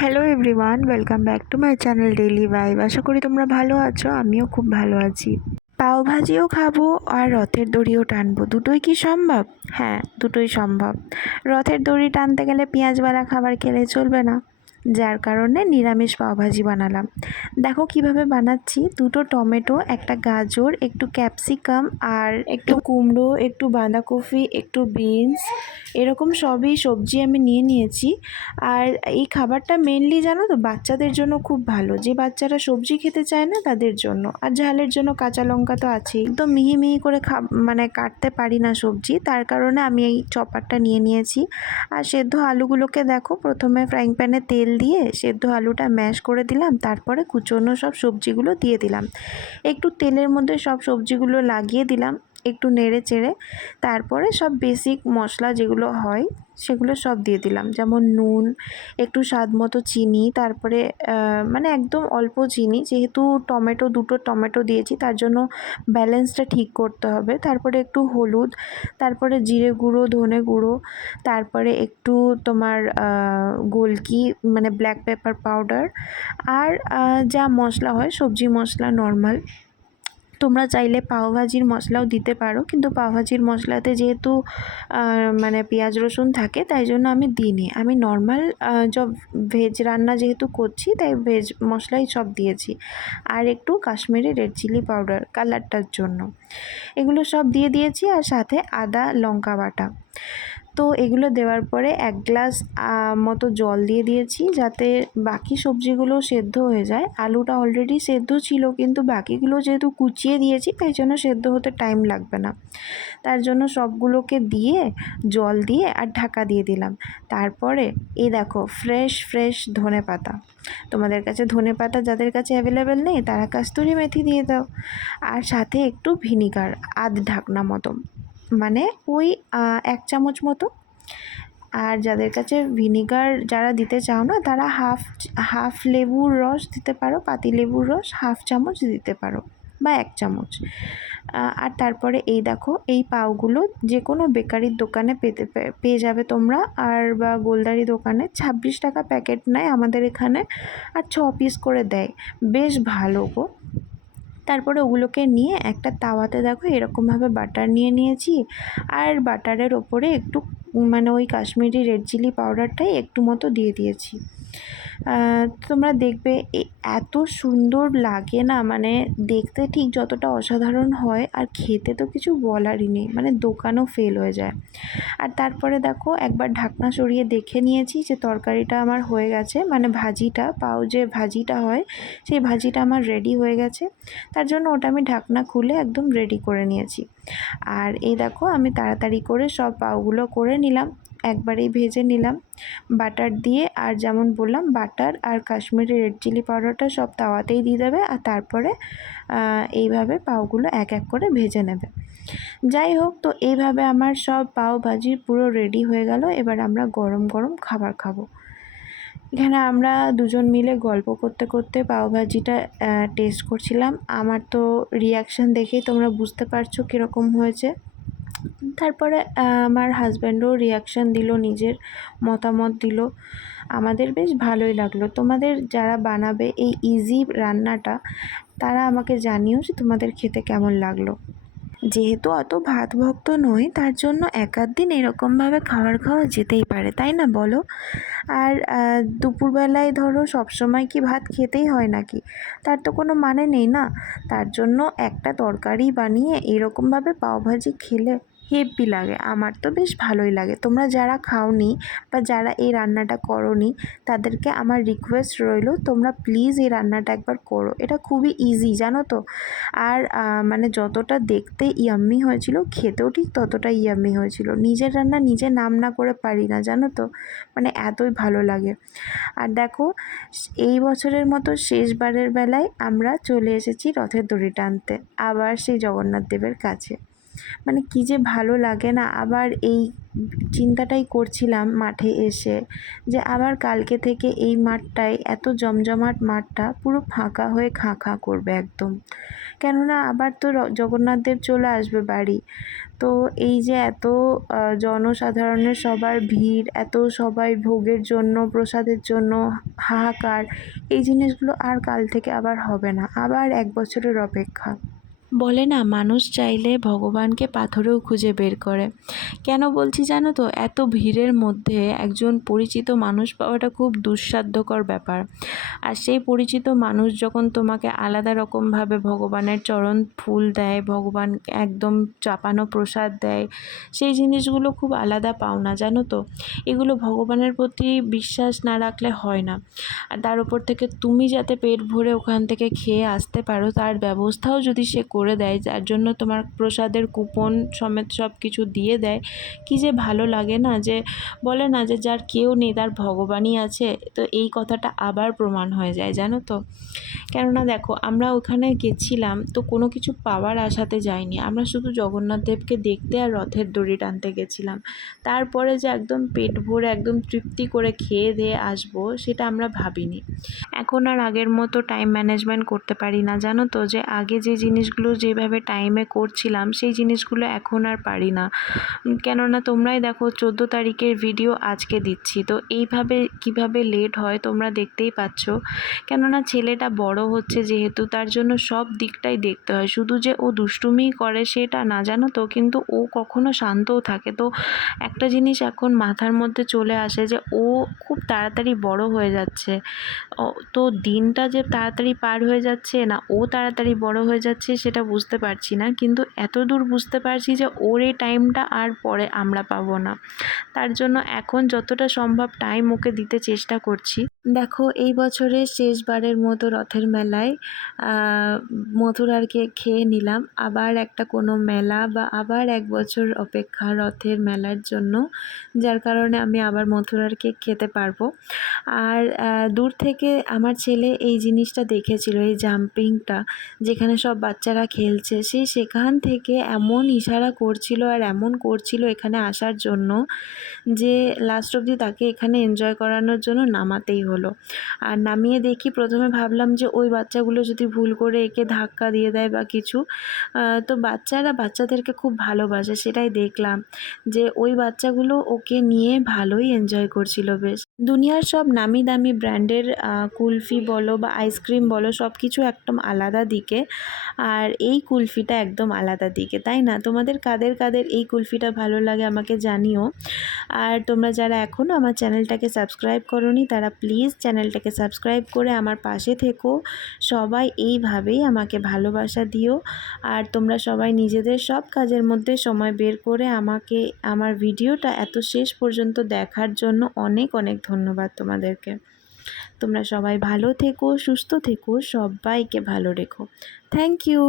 Hello everyone, welcome back to my channel daily vibe. আশা করি তোমরা ভালো আছো, আমিও খুব ভালো আছি। পাও ভাজিও খাবো আর রথের দড়িও টানবো, দুটোই কি সম্ভব? হ্যাঁ, দুটোই সম্ভব। রথের দড়ি টানতে গেলে পেঁয়াজওয়ালা খাবার খেলে চলবে না, যার কারণে নিরামিষ পাওভাজি বানালাম। দেখো কিভাবে বানাচ্ছি। দুটো টমেটো, একটা গাজর, একটু ক্যাপসিকাম আর একটু কুমড়ো, একটু বাঁধাকপি, একটু বিনস, এরকম সবই সবজি আমি নিয়ে নিয়েছি। আর এই খাবারটা মেনলি জানো তো বাচ্চাদের জন্য খুব ভালো, যে বাচ্চারা সবজি খেতে চায় না তাদের জন্য। আর ঝালের জন্য কাঁচা লঙ্কা তো আছেই। একদম মিহি মিহি করে মানে কাটতে পারি না সবজি, তার কারণে আমি এই চপারটা নিয়ে নিয়েছি। আর সেদ্ধ আলুগুলোকে দেখো, প্রথমে ফ্রাইং প্যানে তেল দিয়ে সেদ্ধ আলুটা ম্যাশ করে দিলাম, তারপরে কুচোনো সব সবজিগুলো দিয়ে দিলাম। একটু তেলের মধ্যে সব সবজিগুলো লাগিয়ে দিলাম, একটু নেড়ে চেড়ে তারপরে সব বেসিক মশলা যেগুলো হয় সেগুলো সব দিয়ে দিলাম, যেমন নুন, একটু স্বাদ মতো চিনি, তারপরে মানে একদম অল্প চিনি, যেহেতু দুটো টমেটো দিয়েছি তার জন্য ব্যালেন্সটা ঠিক করতে হবে। তারপরে একটু হলুদ, তারপরে জিরে গুঁড়ো, ধনে গুঁড়ো, তারপরে একটু তোমার গোলকি মানে ব্ল্যাক পেপার পাউডার, আর যা মশলা হয় সবজি মশলা নর্মাল। তোমরা চাইলে পাওভাজির মশলাও দিতে পারো, কিন্তু পাওভাজির মশলাতে যেহেতু মানে পেঁয়াজ রসুন থাকে তাই জন্য আমি দিইনি। আমি নর্মাল সব ভেজ রান্না যেহেতু করছি তাই ভেজ মশলাই সব দিয়েছি। আর একটু কাশ্মীরি রেড চিলি পাউডার কালারটার জন্য, এগুলো সব দিয়ে দিয়েছি। আর সাথে আদা লঙ্কা বাটা। তো এগুলো দেওয়ার পরে 1 গ্লাস মতো জল দিয়ে দিয়েছি, যাতে বাকি সবজিগুলো সেদ্ধ হয়ে যায়। আলুটা অলরেডি সেদ্ধ ছিল, কিন্তু বাকিগুলো যেহেতু কুচিয়ে দিয়েছি তাই জন্য সেদ্ধ হতে টাইম লাগবে না। তার জন্য সবগুলোকে দিয়ে জল দিয়ে আর ঢাকা দিয়ে দিলাম। তারপরে এই দেখো ফ্রেশ ধনেপাতা। তোমাদের কাছে ধনেপাতা যাদের কাছে অ্যাভেলেবেল নেই তারা কাস্তুরি মেথি দিয়ে দাও। আর সাথে একটু ভিনিগার, আধ ঢাকনা মতো, মানে ওই 1 চামচ মতো। আর যাদের কাছে ভিনিগার যারা দিতে চাও না তারা হাফ লেবুর রস দিতে পারো, পাতি লেবুর রস হাফ চামচ দিতে পারো বা 1 চামচ। আর তারপরে এই দেখো এই পাউগুলো যে কোনো বেকারির দোকানে পেয়ে যাবে তোমরা, আর বা গোলদারি দোকানে 26 টাকা প্যাকেট নেয় আমাদের এখানে, আর 6 পিস করে দেয়, বেশ ভালো গো। তারপরে ওগুলোকে নিয়ে একটা তাওয়াতে দেখো এরকমভাবে বাটার নিয়ে নিয়েছি, আর বাটারের ওপরে একটু মানে ওই কাশ্মীরি রেড চিলি পাউডারটাই একটু মতো দিয়ে দিয়েছি। তোমরা দেখবে এত সুন্দর লাগে না, মানে দেখতে ঠিক যতটা অসাধারণ হয় আর খেতে তো কিছু বলারই নেই, মানে দোকানও ফেল হয়ে যায়। আর তারপরে দেখো একবার ঢাকনা সরিয়ে দেখে নিয়েছি যে তরকারিটা আমার হয়ে গেছে, মানে ভাজিটা যে ভাজিটা হয় সেই ভাজিটা আমার রেডি হয়ে গেছে। তার জন্য ওটা আমি ঢাকনা খুলে একদম রেডি করে নিয়েছি। আর এই দেখো আমি তাড়াতাড়ি করে সব পাউগুলো করে নিলাম, একবারেই ভেজে নিলাম বাটার দিয়ে। আর যেমন বললাম বাটার আর কাশ্মীরি রেড চিলি পাউডারটা সব তাওয়াতেই দিয়ে দেবে, আর তারপরে এইভাবে পাউগুলো এক এক করে ভেজে নেবে। যাই হোক, তো এইভাবে আমার সব পাও ভাজি পুরো রেডি হয়ে গেল। এবার আমরা গরম গরম খাবার খাবো। এখানে আমরা দুজন মিলে গল্প করতে করতে পাওভাজিটা টেস্ট করছিলাম। আমার তো রিয়াকশান দেখেই তোমরা বুঝতে পারছো কীরকম হয়েছে। তারপরে আমার হাজব্যান্ডও রিয়াকশান দিল, নিজের মতামত দিল। আমাদের বেশ ভালোই লাগলো। তোমাদের যারা বানাবে এই ইজি রান্নাটা তারা আমাকে জানিও যে তোমাদের খেতে কেমন লাগলো। যেহেতু অত ভাত ভক্ত নই তার জন্য 1-8 দিন এরকমভাবে খাওয়া যেতেই পারে, তাই না বলো? আর দুপুরবেলায় ধরো সবসময় কি ভাত খেতেই হয় নাকি? তার তো কোনো মানে নেই না। তার জন্য একটা তরকারি বানিয়ে এরকমভাবে পাওভাজি খেলে হেব্বি লাগে, আমার তো বেশ ভালোই লাগে। তোমরা যারা খাওনি বা যারা এই রান্নাটা করোনি তাদেরকে আমার রিকোয়েস্ট রইলো, তোমরা প্লিজ এই রান্নাটা একবার করো। এটা খুবই ইজি জানো তো। আর মানে যতটা দেখতে ইয়াম্মি হয়েছিল খেতেও ঠিক ততটাই ইয়াম্মি হয়েছিল। নিজের রান্না নিজে নাম না করে পারি না জানো তো, মানে এতই ভালো লাগে। আর দেখো এই বছরের মতো শেষবারের বেলায় আমরা চলে এসেছি রথের দড়ি টানতে, আবার সেই জগন্নাথ দেবের কাছে। মানে কী যে ভালো লাগে না। আবার এই চিন্তাটাই করছিলাম মাঠে এসে, যে আবার কালকে থেকে এই মাঠটায়, এত জমজমাট মাঠটা পুরো ফাঁকা হয়ে খাঁ খাঁ করবে একদম। কেননা আবার তো জগন্নাথদেব চলে আসবে বাড়ি। তো এই যে এত জনসাধারণের সবার ভিড়, এত সবাই ভোগের জন্য, প্রসাদের জন্য হাহাকার, এই জিনিসগুলো আর কাল থেকে আবার হবে না। আবার 1 বছরের অপেক্ষা। বলে না, মানুষ চাইলে ভগবানকে পাথরেও খুঁজে বের করে। কেন বলছি জানো তো? এত ভিড়ের মধ্যে একজন পরিচিত মানুষ পাওয়াটা খুব দুঃসাধ্যকর ব্যাপার। আর সেই পরিচিত মানুষ যখন তোমাকে আলাদা রকমভাবে ভগবানের চরণ ফুল দেয়, ভগবান একদম চাপানো প্রসাদ দেয়, সেই জিনিসগুলো খুব আলাদা পাওনা, জানো তো? এগুলো ভগবানের প্রতি বিশ্বাস না রাখলে হয় না। আর তার উপর থেকে তুমি যাতে পেট ভরে ওখান থেকে খেয়ে আসতে পারো, তার ব্যবস্থাও যদি সে করে দেয়, যার জন্য তোমার প্রসাদের কুপন সমেত সব কিছু দিয়ে দেয়, কী যে ভালো লাগে না। যে বলে না যে যার কেউ নেই তার ভগবানই আছে, তো এই কথাটা আবার প্রমাণ হয়ে যায়, জানো তো? কেননা দেখো, আমরা ওখানে গেছিলাম তো কোনো কিছু পাওয়ার আশাতে যাইনি, আমরা শুধু জগন্নাথ দেবকে দেখতে আর রথের দড়ি টানতে গেছিলাম। তারপরে যে একদম পেট ভরে একদম তৃপ্তি করে খেয়ে দিয়ে আসবো, সেটা আমরা ভাবিনি। এখন আর আগের মতো টাইম ম্যানেজমেন্ট করতে পারি না, জানো তো? যে আগে যে জিনিসগুলো যেভাবে টাইমে করছিলাম, সেই জিনিসগুলো এখন আর পারি না। কেননা তোমরাই দেখো, 14 তারিখের ভিডিও আজকে দিচ্ছি, তো এইভাবে কিভাবে লেট হয় তোমরা দেখতেই পাচ্ছ। কেননা ছেলেটা বড় হচ্ছে যেহেতু, তার জন্য সব দিকটাই দেখতে হয়। শুধু যে ও দুষ্টুমিই করে সেটা না, জানো তো? কিন্তু ও কখনো শান্তও থাকে। তো একটা জিনিস এখন মাথার মধ্যে চলে আসে যে ও খুব তাড়াতাড়ি বড় হয়ে যাচ্ছে। তো দিনটা যে তাড়াতাড়ি পার হয়ে যাচ্ছে না ও তাড়াতাড়ি বড় হয়ে যাচ্ছে, সেটা বুঝতে পারছি না। কিন্তু এতদূর বুঝতে পারছি যে ওর এই টাইমটা আর পরে আমরা পাবো না। তার জন্য এখন যতটা সম্ভব টাইম ওকে দিতে চেষ্টা করছি। দেখো, এই বছরের শেষবারের মতো রথের মেলায় মথুরার কেক খেয়ে নিলাম। আবার একটা কোনো মেলা বা আবার 1 বছর অপেক্ষা রথের মেলার জন্য, যার কারণে আমি আবার মথুরার কেক খেতে পারবো। আর দূর থেকে আমার ছেলে এই জিনিসটা দেখেছিল, এই জাম্পিংটা, যেখানে সব বাচ্চারা খেলছে। সেখান থেকে এমন ইশারা করছিল আর এমন করছিল এখানে আসার জন্য, যে লাস্ট অবধি তাকে এখানে এনজয় করানোর জন্য নামাতেই হলো। আর নামিয়ে দেখি, প্রথমে ভাবলাম যে ওই বাচ্চাগুলো যদি ভুল করে একে ধাক্কা দিয়ে দেয় বা কিছু, তো বাচ্চাদেরকে খুব ভালোবাসে, সেটাই দেখলাম যে ওই বাচ্চাগুলো ওকে নিয়ে ভালোই এনজয় করছিল বেশ। দুনিয়ার সব নামি দামি ব্র্যান্ডের কুলফি বলো বা আইসক্রিম বলো, সব কিছু একদম আলাদা দিকে, আর এই কুলফিটা একদম আলাদা দিকে, তাই না? তোমাদের কাদের কাদের এই কুলফিটা ভালো লাগে আমাকে জানিও। আর তোমরা যারা এখনও আমার চ্যানেলটাকে সাবস্ক্রাইব করোনি, তারা প্লিজ চ্যানেলটাকে সাবস্ক্রাইব করে আমার পাশে থেকো। সবাই এইভাবেই আমাকে ভালোবাসা দিও। আর তোমরা সবাই নিজেদের সব কাজের মধ্যে সময় বের করে আমাকে, আমার ভিডিওটা এত শেষ পর্যন্ত দেখার জন্য অনেক অনেক ধন্যবাদ তোমাদেরকে। তোমরা সবাই ভালো থেকো, সুস্থ থেকো, সবাইকে ভালো রেখো। Thank you.